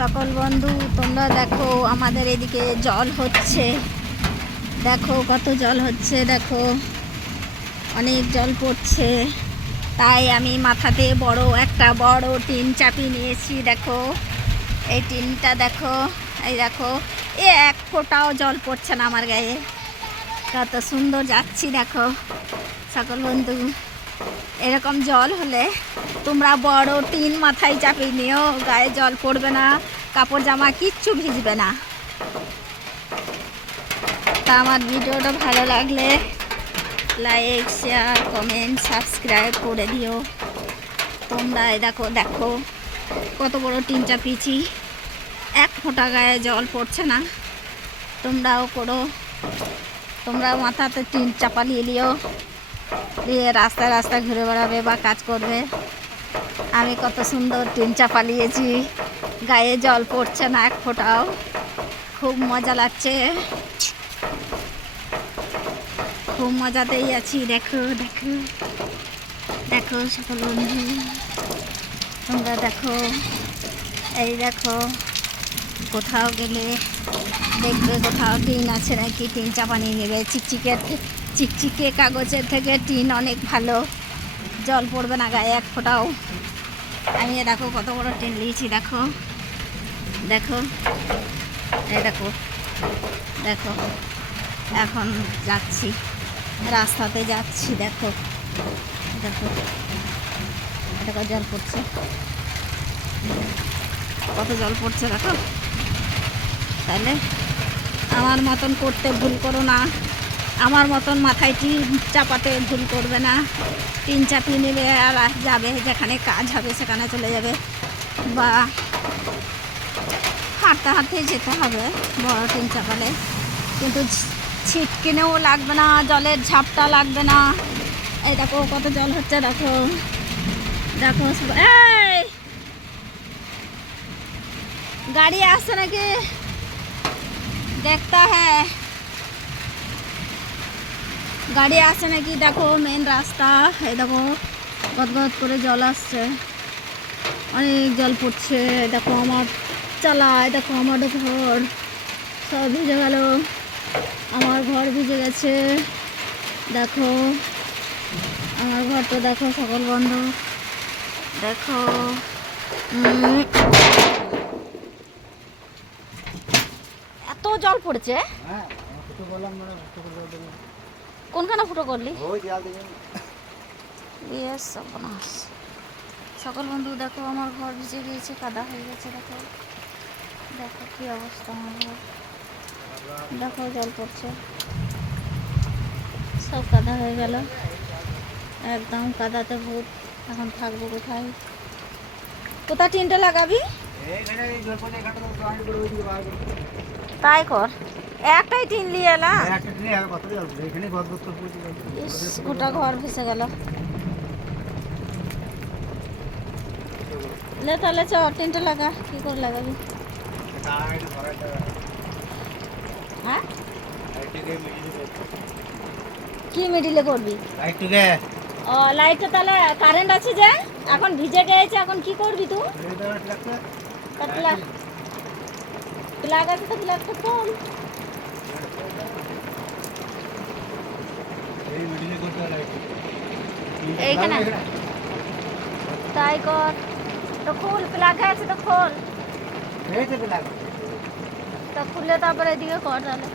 সকল বন্ধু তোমরা দেখো আমাদের এদিকে জল হচ্ছে, দেখো কত জল হচ্ছে, দেখো অনেক জল পড়ছে। তাই আমি মাথাতে একটা বড় টিন চাপিয়ে নিয়েছি। দেখো এই টিনটা দেখো, এই দেখো এক ফোঁটাও জল পড়ছে না আমার গায়ে, কত সুন্দর যাচ্ছি। দেখো সকল বন্ধু, এরকম জল হলে তোমরা বড় টিন মাথায় চাপিয়ে নিও, গায়ে জল পড়বে না, কাপড় জামা কিচ্ছু ভিজবে না। তা আমার ভিডিওটা ভালো লাগলে লাইক, শেয়ার, কমেন্ট, সাবস্ক্রাইব করে দিও তোমরা। দেখো দেখো কত বড় টিন চাপিয়েছি, এক ফোঁটা গায়ে জল পড়ছে না। তোমরাও করো, তোমরা মাথাতে টিন চাপা নিয়ে দিয়ে রাস্তায় রাস্তায় ঘুরে বেড়াবে বা কাজ করবে। আমি কত সুন্দর টিন চাপা নিয়েছি, গায়ে জল পড়ছে না এক ফোঁটাও, খুব মজা লাগছে, খুব মজাতেই আছি। দেখো দেখো দেখো সকল বন্ধু তোমরা দেখো, এই দেখো কোথাও গেলে দেখবে কোথাও টিন আছে নাকি, টিন চাপা নিয়ে নেবে। চিকচিকে কাগজের থেকে টিন অনেক ভালো, জল পড়বে না গায়ে এক ফোঁটাও। আমি দেখো কত বড় টিন নিয়েছি, দেখো দেখো এই দেখো দেখো এখন যাচ্ছি, রাস্তাতে যাচ্ছি। দেখো দেখো দেখো জল পড়ছে, কত জল পড়ছে দেখো। তাহলে আমার মতন করতে ভুল করো না, আমার মতন মাথায় টিন চাপাতে ভুল করবে না। টিন চাপিয়ে নেবে আর যাবে, যেখানে কাজ হবে সেখানে চলে যাবে, বা হাঁটতে হাঁটতে যেতে হবে বড় টিন চাপালে। কিন্তু ছিটকিনেও লাগবে না, জলের ঝাপটা লাগবে না। এই দেখো কত জল হচ্ছে, দেখো দেখো। এই গাড়ি আসছে নাকি দেখতা হ্যাঁ, গাড়ি আসছে নাকি দেখো। মেন রাস্তা, এই দেখো গদগদ করে জল আসছে, অনেক জল পড়ছে। দেখো আমার চালায়, দেখো আমার ঘর সব ভিজে গেল, আমার ঘর ভিজে গেছে। দেখো আমার ঘরটা দেখো সকল বন্ধু, দেখো এত জল পড়েছে। কোনখানে ফুটো করলি? সকল বন্ধু দেখো আমার ঘর ভিজে গিয়েছে, কাদা হয়ে গেছে। দেখো দেখো কি অবস্থা আমার ঘর, দেখো জল পড়ছে, সব কাদা হয়ে গেল, একদম কাদাতে ভূত। এখন থাকবো কোথায়? কোথায় টিনটা লাগাবি? তাই কর, একটাই টিন নিয়ে এলাম, গোটা ঘর ভেসে গেল। লে তাহলে চ টিনটা লাগা, কি করে লাগাবি? হ্যাঁ কি মিডিলে করবি? ও লাইটটা তাহলে কারেন্ট আছে যে, এখন ভিজে গিয়েছে, এখন কি করবি তুই? প্লাগ আছে তো প্লাগটা খোল। এইখানে তাই কর তো, খোল, প্লাগ আছে তো খোল, তো খুললে তারপরে এদিকে কর তাহলে।